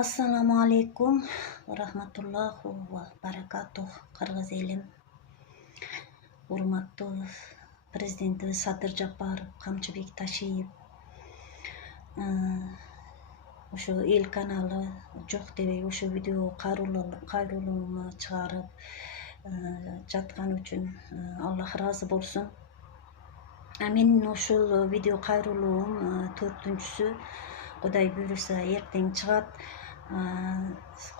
Assalamu alaikum wa rahmatullohi va barakatuh. Qirg'iz elim, hurmatli prezidentimiz Sadir Japarov, Qamchibek Tashiyev, o'sha el kanali jo'q deb o'sha video qayruluğumu chiqarib жаткан uchun Alloh rozi bo'lsin. Mening o'sha video qayruluğum 4-sü Xudoy buyursa erteng chiqat.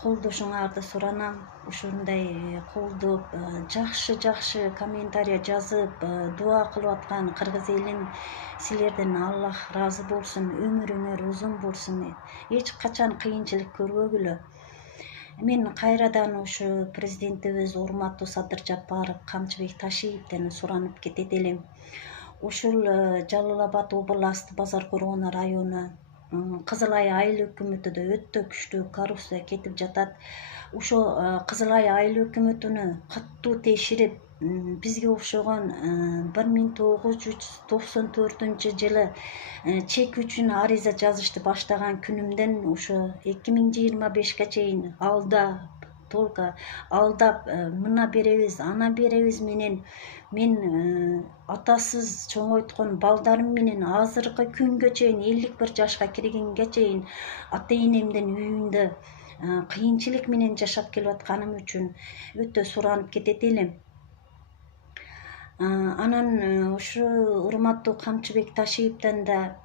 Qo'ldoshinglarni so'ranam. O'shunday qo'ldob жақшы kommentariya жазып, дуа qilib atgan qirg'iz elim, sizlardan Alloh rozi bo'lsin, ömrüңөр uzun bo'lsin. Hech qachon qiyinchilik ko'rmagila. Men qayradan o'sha prezidentimiz hurmatli Sadir Japarov, Qamchibek Tashiyevdan so'ranib ketet elim. O'shul Jalolobod oblasti Bozorqo'rg'on rayoni Qizilay айыл өкмөтүдө өтө күчтүү коррупция кетип жатат. Ошо Кызылай айыл өкмөтүнө каттуу теширип, бизге окшогон 1994-жылы чек үчүн ариза жазышты баштаган күнүмдөн ошо 2025-ке чейин алдап мына беребиз, ана беребиз менен мен атасыз чоңойткон балдарым менен азыркы күнгө чейин 51 жашка киргенге чейин ата энемдин үйүндө кыйынчылык менен жашап келип атканым үчүн өтө суранып кетет элем. Анан ушу урматтуу Камчыбек Ташиевден да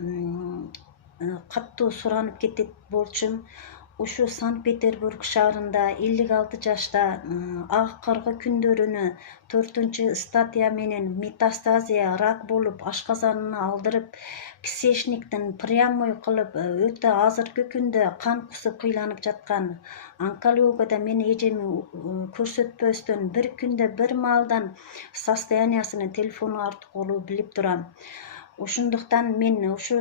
каттуу суранып кетет болчумун. Ушу Санкт-Петербург шаарында 56 жашта акыркы күндөрүнө 4-статья менен метастазия рак болуп ашказанын алдырып, кишечниктен прямой кылып өтө азыркы күндө кан кусуп кыйланып жаткан онкологияда мен эжеми көрсөтпөстөн бир күндө бир маалдан состояниясын телефон аркылуу билип турам. Ошондуктан мен ушу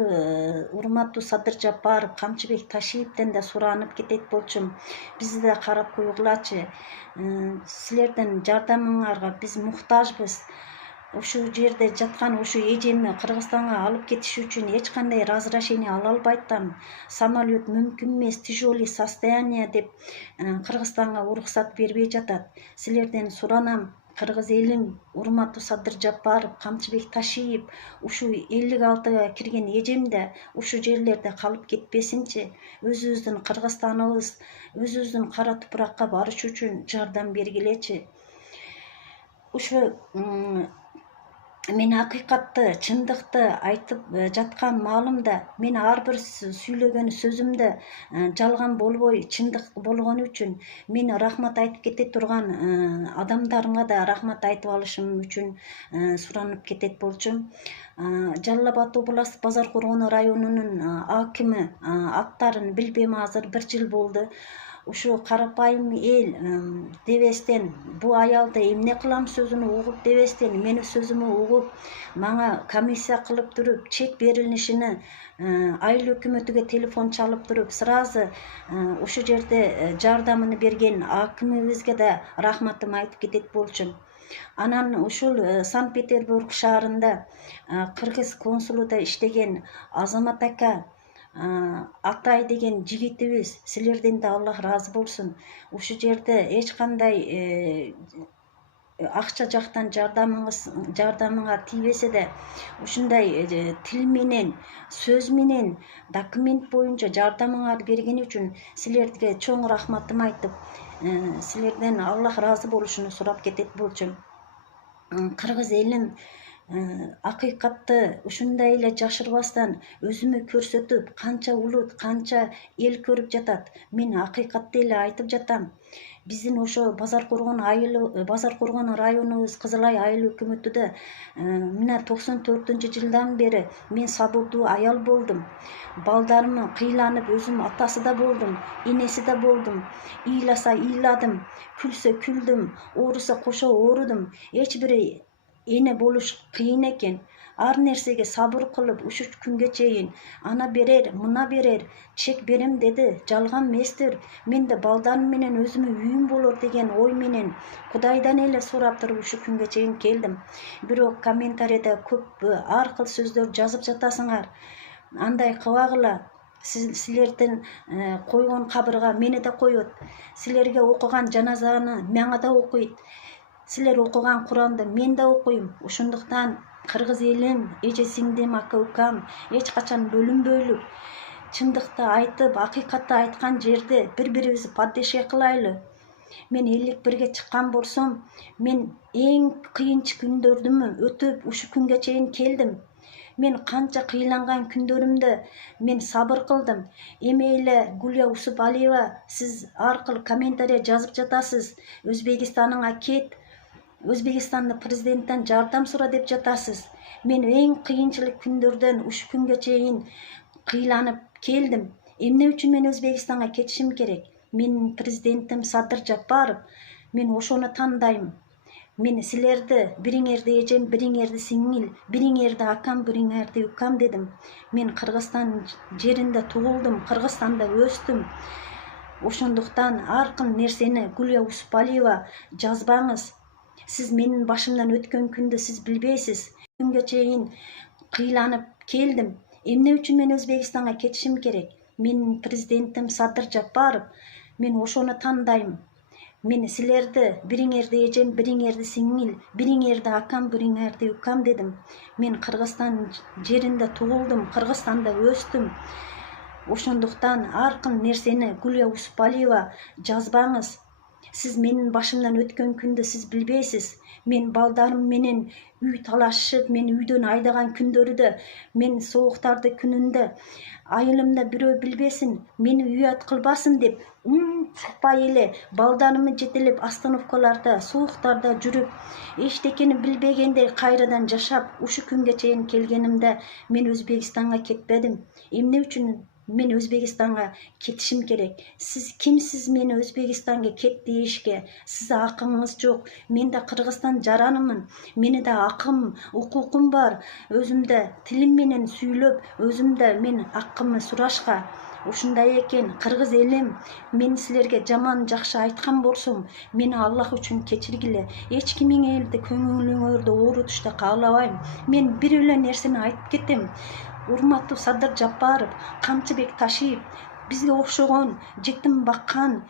урматтуу Садыр Жапаров, Камчыбек Ташиевден да суранып кетет болчумун. Бизди да карап койгулачы. Силердин жардамыңарга биз муктажбыз. Ошол жерде жаткан ошо эжемди Кыргызстанга алып кетиш үчүн эч кандай разрешение ала албайттам. Самолет мүмкүн эмес, тяжелый состояние деп Кыргызстанга уруксат бербей жатат. Силерден суранам. Кыргыз элим, урматтуу Садыр Жапаров, Камчыбек Ташиев, ушу 56-га кирген эжемде ушу жерлерде калып кетпесинчи, өзүбүздүн Кыргызстаныбыз, өзүбүздүн кара тупуракка барыш үчүн жардам бергилечи. Ушу мен акыйкатты, чындыкты айтып жаткан маалымда мен ар бир сүйлөгөн сөзүмдө жалган болбой, чындык болгон үчүн мен рахмат айтып кете турган адамдарыма да рахмат айтып алышым үчүн суранып кетет болчумун. Жалал-Абад областы Бозорқорғон районунун акими аттарын билбейм, азыр 1 жыл болду. Ушу карапайым эл дебестен, бу аялды эмне кылам сөзүн угуп дебестен, мени сөзүмө угуп, мага комиссия кылып туруп, чек берилишини айыл өкмөтүгө телефон чалып туруп, сразу ошол жерде жардамын берген акимибизге да рахматымды айтып кетет болчумун. Анан ушул Санкт-Петербург шаарында кыргыз консулуда иштеген Азамат ака Атай деген жигитибиз, силерден да Аллах разы болсун. Ушу жерде эч кандай акча жактан жардамыңа тийбесе да, ушундай тил менен, сөз менен, документ боюнча жардамыңарды берген үчүн силерге чоң рахматымды айтып, силерден Аллах разы болушуну сурап кетет болчумун. Кыргыз элим акыйкатты ушундай эле жашырбастан өзүмө көрсөтүп, канча улут, канча эл көрүп жатат. Мен акыйкатты эле айтып жатам. Биздин ошо Бозорқорғон районубуз Кызылай айыл өкмөтүдө мына 94-жылдан бери мен сабырдуу аял болдум. Балдарымы кыйланып, өзүм атасы да болдум, энеси да болдум. Ыйласа ыйладым, күлсө күлдүм, ооруса кошо оорудум. Эч бир эне болуш кыйын экен. Ар нерсеге сабыр кылып, ушу күнгө чейин ана берер, мына берер, чек берем деди. Жалган эместир. Мен да балдарым менен өзүмө үйүм болор деген ой менен Кудайдан эле сурап туруп ушу күнгө чейин келдим. Бирок комментарийде көп ар кыл сөздөр жазып жатасыңар. Андай кылбагыла. силердин койгон кабырга мени да коет. Силерге окуган жаназаны мага да окуйт. Силер окуган Куранды мен да окуйм. Ошондуктан кыргыз элим, эже сиңдим, ака укам эч качан бөлүнбөйлү. Чындыкты айтып, акыйкатты айткан жерде бири-бирибизди поддержка кылайлы. Мен 51-ге чыккан болсом, мен эң кыйынчы күндөрдүмү өтүп ушу күнгө чейин келдим. Мен канча кыйланган күндөрүмдө мен сабыр кылдым. Эми эле Гулия Усупалиева, сиз аркылуу комментарий жазып жатасыз. Өзбекстаныңа кет, Өзбекстандын президенттен жардам сура деп жатасыз. Мен эң кыйынчылык күндөрдөн ушу күнгө чейин кыйланып келдим. Эмне үчүн мен Өзбекстанга кетишим керек? Менин президентим Садыр Жапаров. Мен ошону тандайм. Мен силерди, бириңерди эжем, бириңерди сиңил, бириңерди акам, бириңерди укам дедим. Мен Кыргызстан жеринде туулдум, Кыргызстанда өстүм. Ошондуктан ар кыл нерсени Гулия Усупалиева жазбаңыз. Сиз менин башымдан өткөн күндү сиз билбейсиз. Күнгө чейин кыйланып келдим. Эмне үчүн мен Өзбекстанга кетишим керек? Менин президентим Садыр Жапаров. Мен ошону тандайм. Мен силерди, бириңерди эжем, бириңерди сиңил, бириңерди акам, бириңерди укам дедим. Мен Кыргызстан жеринде туулдум, Кыргызстанда өстүм. Ошондуктан ар кыл нерсени Гулия Усупалиева жазбаңыз. Сиз менин башымдан өткөн күндү сиз билбейсиз. Мен балдарым менен үй талашып, мен үйдөн айдаган күндөрүдө, мен сооктарды күнүндө айылымда бирөө билбесин, мени уят кылбасын деп чыкпай эле балдарымы жетелеп остановкаларда, сууктарда жүрүп, эчтекени билбегендей кайрадан жашап, ушу күнгө чейин келгенимде мен Өзбекстанга кетпедим. Эмне үчүн мен Өзбекстанга кетишим керек? Сиз кимсиз мени Өзбекстанга кет дейишке? Сиз акыңыз жок. Мен да Кыргызстан жаранымын. Мени да акым, укукум бар. Өзүмдө тилим менен сүйлөп, өзүмдө мен акымды сурашка. Ушундай экен, кыргыз элим, мен силерге жаман жакшы айткан болсом, мени Аллах үчүн кечиргиле. Эч кимиңерди көңүлүңөрдү оорутушты каалабайм. Мен бир эле нерсени айтып кетем. Урматтуу Садыр Жапаров, Камчыбек Ташиев, бизге окшогон жетим баккан,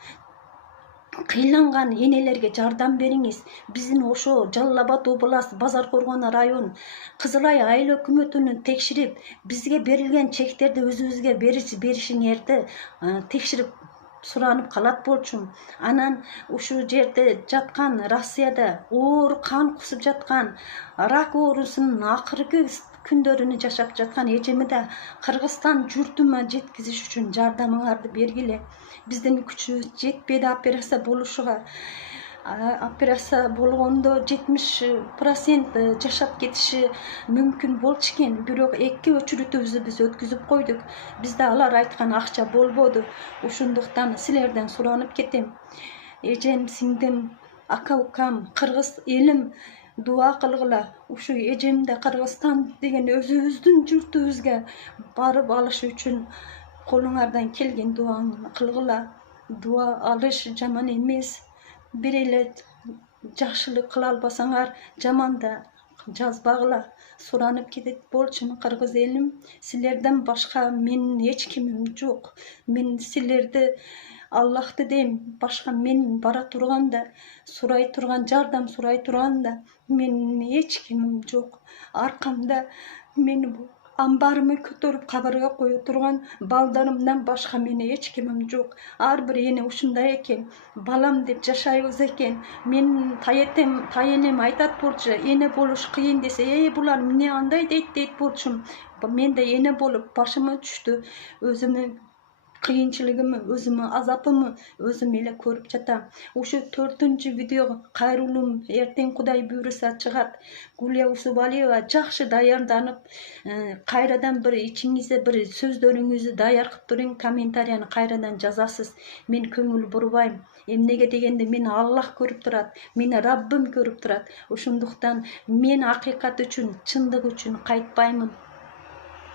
кыйланган энелерге жардам бериңиз. Биздин ошо Жалал Абад область, Базар Коргон район, Кызыл Ай айыл өкмөтүнүн текширип, бизге берилген чектерди өзүбүзгө беришиңерди текширип суранып калат болчумун. Анан ушул жерде жаткан, Россияда оор кан кусуп жаткан, рак оорусунун акыркы күндөрүнү жашап жаткан эжеми да Кыргызстан журтума жеткизиш үчүн жардамыңарды бергиле. Биздин күчүбүз жетпейди операция болушуга. Операция болгондо 70% жашап кетиши мүмкүн болчу экен. Бирок 2 өчүрүтүбүздү биз өткүзүп койдук. Бизде алар айткан акча болбоду. Ошондуктан силерден суранып кетем. Эжем, сиңдим, ака укам, кыргыз элим, дуа кылгыла. Ушу эжемде Кыргызстан деген өзүбүздүн журтубузга барып алыш үчүн колуңардан келген дуаңы кылгыла. Дуа алыш жаман эмес. Бир эле жакшылык кыла албасаңар, жаманда жазбагыла. Суранып кетет болчумун, кыргыз элим. Силерден башка менин эч кимим жок. Мен силерди Аллахты дейм, башка мен бара турганда, сурай турган, жардам сурай турганда, менин эч кимим жок. Аркамда мени амбарымы көтөрүп кабырга кое турган балдарымдан башка мени эч кимим жок. Ар бир эне ушундай экен. Балам деп жашайбыз экен. Мен тайенем айтат болчу, эне болуш кыйын десе, булар эмне андай дейт болчумун. Мен да эне болуп башыма түштү. Өзүмө кыйынчылыгымы, өзүмө азапымы өзүм эле көрүп жатам. Ушу 4-видео кайрылуум эртең Кудай буйруса чыгат. Гулия Усупалиева жакшы даярданып, кайрадан бир ичиңизде бир сөздөрүңүздү даяр кылып туруң, комментарийни кайрадан жазасыз. Мен көңүл бурбайм. Эмнеге дегенде мени Аллах көрүп турат, мени Раббым көрүп турат. Ошондуктан мен акыйкат үчүн, чындык үчүн кайтпаймын.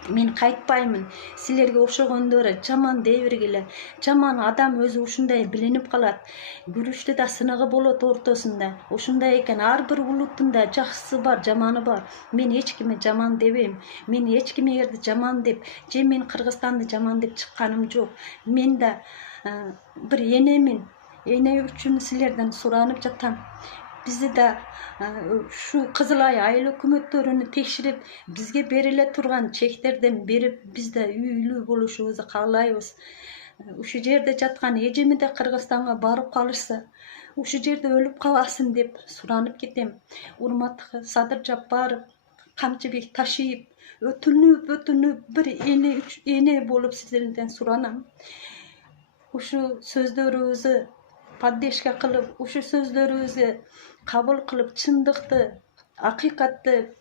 мен кайтпаймын. Силерге окшогондору жаман дей бергиле. Жаман адам өзү ушундай билинип калат. Күрүштү да сынагы болот ортосунда. Ушундай экен, ар бир улуттун да жакшысы бар, жаманы бар. Мен эч кимди жаман дебейм. Мен эч кимди жаман деп, же мен Кыргызстанды жаман деп чыкканым жок. Мен да бир энемин. Эне үчүн силерден суранып жатам. Бизди да ушу Кызыл айыл өкмөттөрүнү текширип, бизге бериле турган чектерден берип, биз да үйлүү болушубузду каалайбыз. Ушу жерде жаткан эжеми да Кыргызстанга барып калышса, ушу жерде өлүп каласын деп суранып кетем. Урматтуу Садыр Жапаров, Камчыбек Ташиев, өтүнүп бир эне болуп сиздерден суранам. Ушу сөздөрүбүздү поддержка кылып, ушу сөздөрүбүздү кабыл кылып, чындыкты, акыйкатты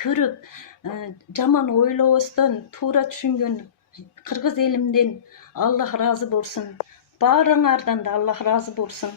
көрүп, жаман ойлобостон туура түшүнгөн кыргыз элимден Аллах ыраазы болсун. Баарыңардан да Аллах ыраазы болсун.